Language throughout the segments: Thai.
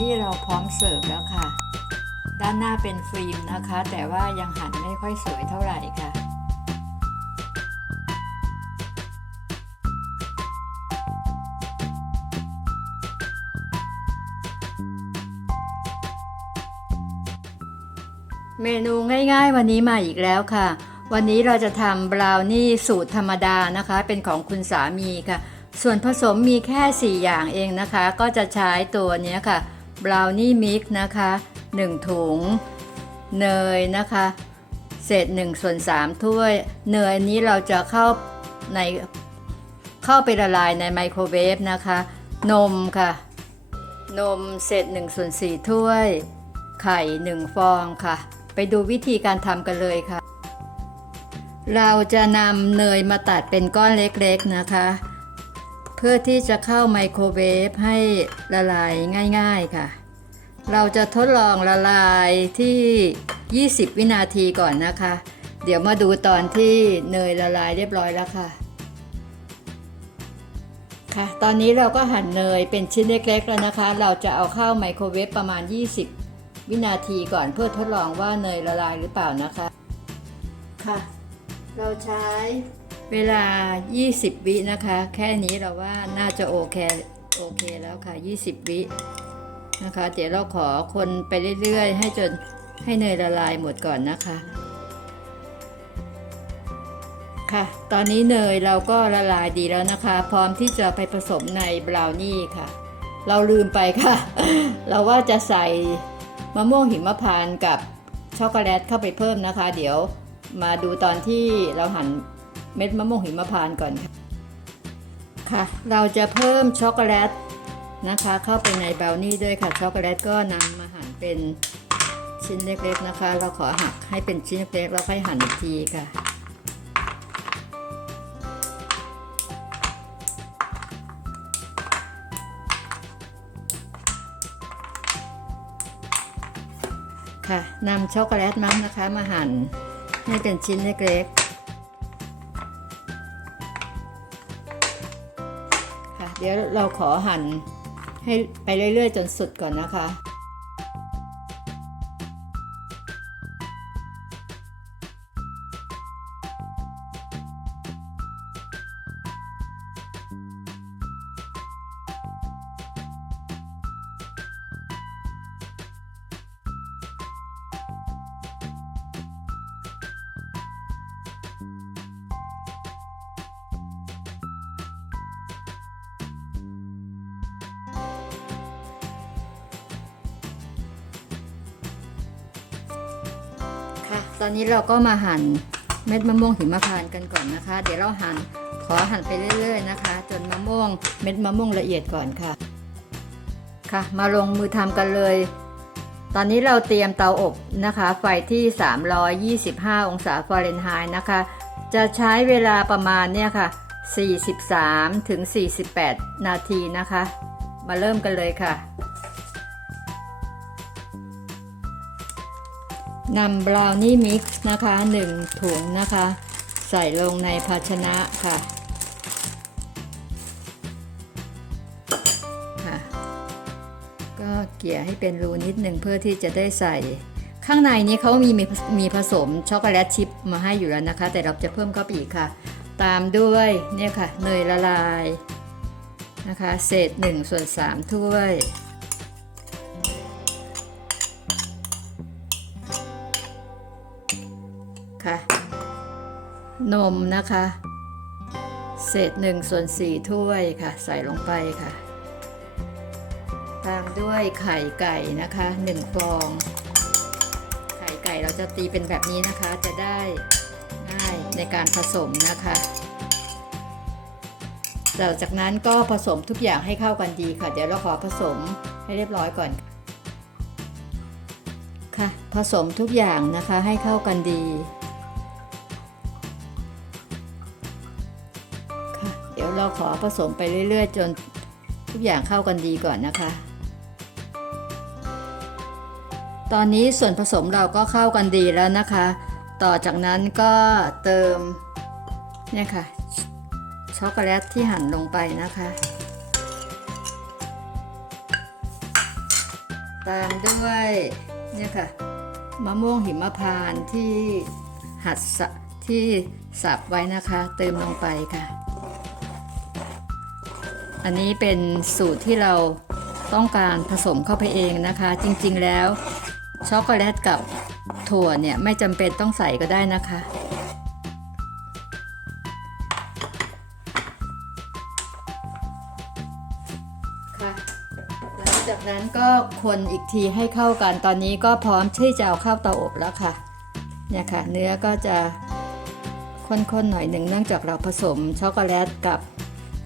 นี้เราพร้อมเสิร์ฟแล้วค่ะ ด้านหน้าเป็นฟิล์มนะคะ แต่ว่ายังหันไม่ค่อยสวยเท่าไหร่ค่ะเมนูง่ายๆ วันนี้มาอีกแล้วค่ะ วันนี้เราจะทำบราวนี่สูตรธรรมดานะคะ เป็นของคุณสามีค่ะ ส่วนผสมมีแค่ 4 อย่างเองนะคะ ก็จะใช้ตัวนี้ค่ะ บราวนี่มิกนะคะ1ถุง เนยนะคะ เศษ1ส่วน3ถ้วย เนยนี้เราจะเข้าในเข้าไปละลายในไมโครเวฟนะคะ นมค่ะ นมเศษ1ส่วน4ถ้วย ไข่ 1 ฟองค่ะ ไปดูวิธีการทำกันเลยค่ะ เราจะนำเนยมาตัดเป็นก้อนเล็กๆนะคะ เพื่อที่จะเข้าไมโครเวฟให้ละลายง่าย ๆค่ะ เราจะทดลองละลายที่ 20 วินาทีก่อนนะคะ เดี๋ยวมาดูตอนที่เนยละลายเรียบร้อยแล้วค่ะ ค่ะ ตอนนี้เราก็หั่นเนยเป็นชิ้นเล็กๆแล้วนะคะ เราจะเอาเข้าไมโครเวฟประมาณ 20 วินาทีก่อนเพื่อทดลองว่าเนยละลายหรือเปล่านะคะ ค่ะ เราใช้ เวลา 20 วินะคะ แค่นี้เราว่าน่าจะโอเคโอเคแล้วค่ะ 20 วินะคะ เดี๋ยวเราขอคนไปเรื่อยๆ ให้จนให้เนยละลายหมดก่อนนะคะ ค่ะ ตอนนี้เนยเราก็ละลายดีแล้วนะคะ พร้อมที่จะไปผสมในบราวนี่ค่ะ เราลืมไปค่ะ เราว่าจะใส่มะม่วงหิมพานต์กับช็อกโกแลตเข้าไปเพิ่มนะคะ เดี๋ยวมาดูตอนที่เราหั่น เม็ดมะม่วงหิมพานต์ก่อนค่ะค่ะ เราจะเพิ่มช็อกโกแลตนะคะ เข้าไปในเบราวนี่ด้วยค่ะ ช็อกโกแลตก็นำมาหั่นเป็นชิ้นเล็กๆนะคะ เราขอหักให้เป็นชิ้นเล็กๆแล้วค่อยหั่นอีกทีค่ะค่ะนำช็อกโกแลตมั้งนะคะ มาหั่นให้เป็นชิ้นเล็กๆ เดี๋ยวเราขอหั่นให้ไปเรื่อยๆ จนสุดก่อนนะคะ ตอนนี้เราก็มาหั่นเม็ดมะม่วงหิมพานต์กันก่อนนะคะ เดี๋ยวเราหั่นขอหั่นไปเรื่อย ๆ นะคะ จนมะม่วงเม็ดมะม่วงละเอียดก่อนค่ะ ค่ะ มาลงมือทำกันเลย ตอนนี้เราเตรียมเตาอบนะคะ ไฟที่ 325 องศาฟาเรนไฮต์นะคะ จะใช้เวลาประมาณเนี่ยค่ะ 43ถึง48 นาทีนะคะ มาเริ่มกันเลยค่ะ นำบราวนี่มิกซ์นะคะ1ถุงนะคะ ใส่ลงในภาชนะค่ะค่ะ ก็เกี่ยให้เป็นรูนิดหนึ่งเพื่อที่จะได้ใส่ ข้างในนี้เขามีมีผสมช็อกโกแลตชิพมาให้อยู่แล้วนะคะ แต่เราจะเพิ่มเข้าไปอีกค่ะ ตามด้วยเนี่ยค่ะเนยละลายนะคะ เศษ1ส่วน3ถ้วย ค่ะ นมนะคะ เศษ1ส่วน4ถ้วยค่ะ ใส่ลงไปค่ะ ตามด้วยไข่ไก่นะคะ1ฟอง ไข่ไก่เราจะตีเป็นแบบนี้นะคะ จะได้ง่ายในการผสมนะคะหลังจากนั้นก็ผสมทุกอย่างให้เข้ากันดีค่ะ เดี๋ยวเราขอผสมให้เรียบร้อยก่อน ค่ะ ผสมทุกอย่างนะคะให้เข้ากันดี ดี๋ยวเราขอผสมไปเรื่อย ๆ จนทุกอย่างเข้ากันดีก่อนนะคะ ตอนนี้ส่วนผสมเราก็เข้ากันดีแล้วนะคะ ต่อจากนั้นก็เติมเนี่ยค่ะช็อกโกแลตที่หั่นลงไปนะคะตามด้วยเนี่ยค่ะมะม่วงหิมพานต์ที่หัดสที่สับไว้นะคะ เติมลงไปค่ะ อันนี้เป็นสูตรที่เราต้องการผสมเข้าไปเองนะคะ จริงๆแล้วช็อกโกแลตกับถั่วเนี่ยไม่จำเป็นต้องใส่ก็ได้นะคะ ค่ะหลังจากนั้นก็คนอีกทีให้เข้ากันตอนนี้ก็พร้อมที่จะเอาเข้าเตาอบแล้วค่ะเนี่ยค่ะ เนื้อก็จะข้นๆหน่อยหนึ่งเนื่องจากเราผสมช็อกโกแลตกับ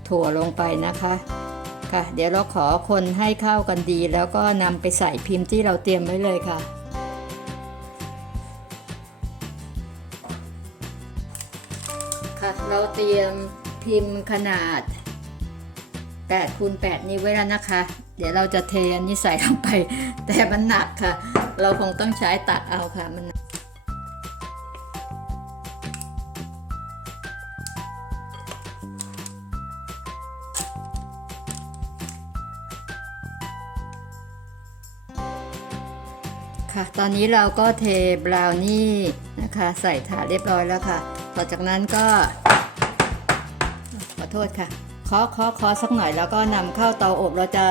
ถั่วลงไปนะคะค่ะ เดี๋ยวเราขอคนให้เข้ากันดี แล้วก็นำไปใส่พิมพ์ที่เราเตรียมไว้เลยค่ะค่ะเราเตรียมพิมพ์ขนาด8คูณ8นิ้ไว้แล้วนะคะ เดี๋ยวเราจะเทอันนี้ใส่ลงไป แต่มันหนักค่ะ เราคงต้องใช้ตักเอาค่ะมัน ค่ะ ตอนนี้เราก็เทบราวนี่นะคะ ใส่ถาดเรียบร้อยแล้วค่ะ ต่อจากนั้นก็ขอโทษค่ะเคาะเคาะเคาะสักหน่อยแล้วก็นำเข้าเตาอบเราจะ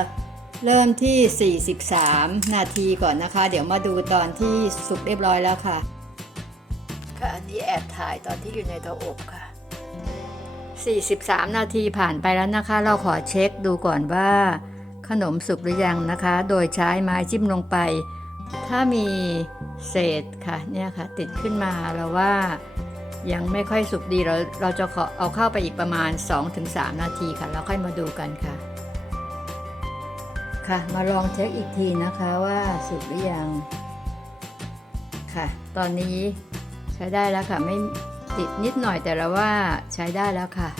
เริ่มที่ 43 นาทีก่อนนะคะ เดี๋ยวมาดูตอนที่สุกเรียบร้อยแล้วค่ะ ค่ะ อันนี้แอบถ่ายตอนที่อยู่ในเตาอบค่ะ 43 นาทีผ่านไปแล้วนะคะ เราขอเช็คดูก่อนว่า ขนมสุกหรือยังนะคะ โดยใช้ไม้จิ้มลงไป ถ้ามีเศษค่ะเนี่ยค่ะติดขึ้นมาเราว่ายังไม่ค่อยสุกดีเราเราจะขอเอาเข้าไปอีกประมาณ 2-3 นาทีค่ะ แล้วค่อยมาดูกันค่ะ ค่ะมาลองเช็คอีกทีนะคะว่าสุกหรือยังค่ะ ตอนนี้ใช้ได้แล้วค่ะไม่ติดนิดหน่อยแต่เราว่าใช้ได้แล้วค่ะ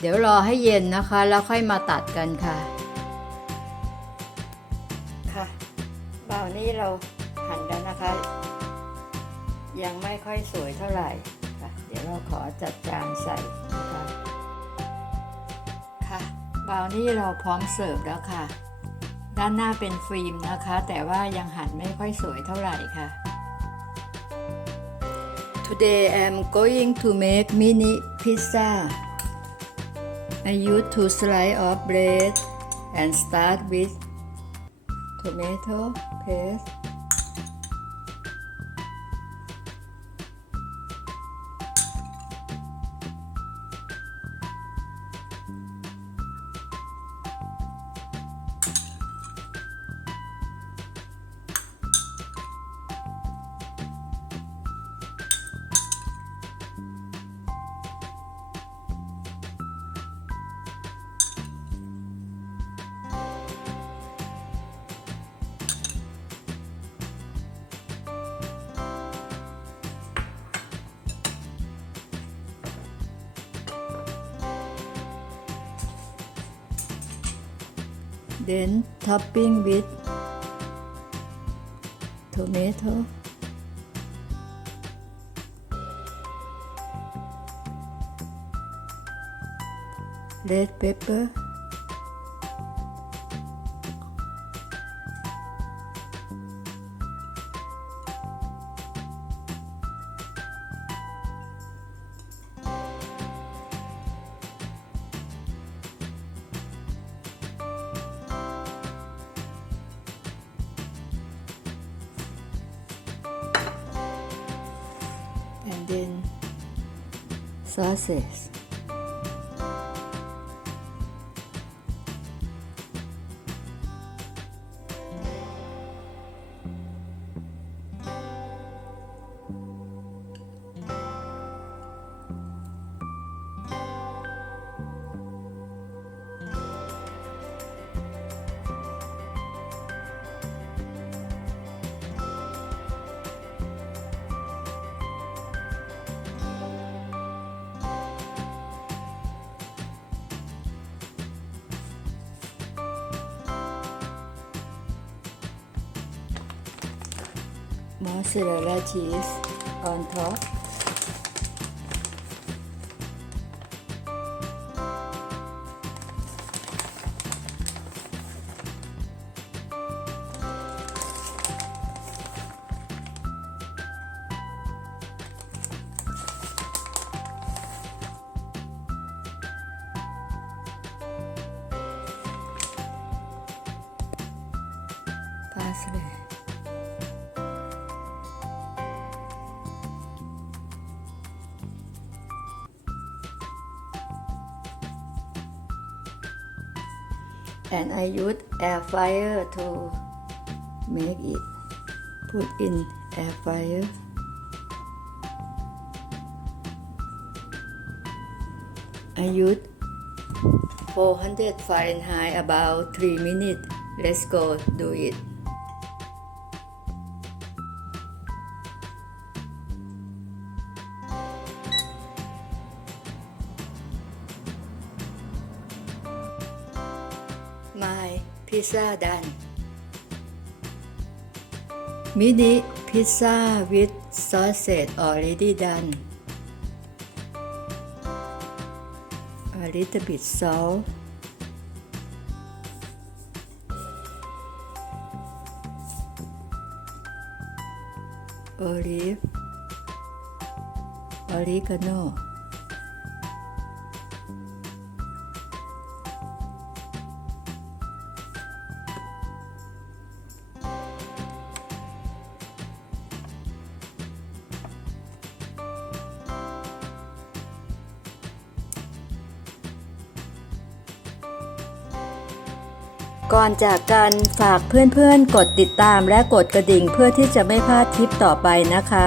เดี๋ยวรอให้เย็นนะคะ แล้วค่อยมาตัดกันค่ะค่ะ นี้เราหั่นแล้วนะคะ ยังไม่ค่อยสวยเท่าไหร่ค่ะเดี๋ยวเราขอจัดจานใส่นะคะค่ะบราวนี่เราพร้อมเสิร์ฟแล้วค่ะ ด้านหน้าเป็นฟิล์มนะคะ แต่ว่ายังหั่นไม่ค่อยสวยเท่าไหร่ค่ะ Today I'm going to make mini pizza I use two slice of bread and start with tomato paste then topping with tomato. Red pepper chicken sauces. Mozzarella cheese on top. And I use air fryer to make it? Put in air fryer. I use 400 Fahrenheit about 3 minutes. Let's go do it My pizza done. Mini pizza with sausage already done. A little bit salt. Olive. Oregano. ก่อนจากกันฝากเพื่อนๆ กดติดตามและกดกระดิ่งเพื่อที่จะไม่พลาดทริปต่อไปนะคะ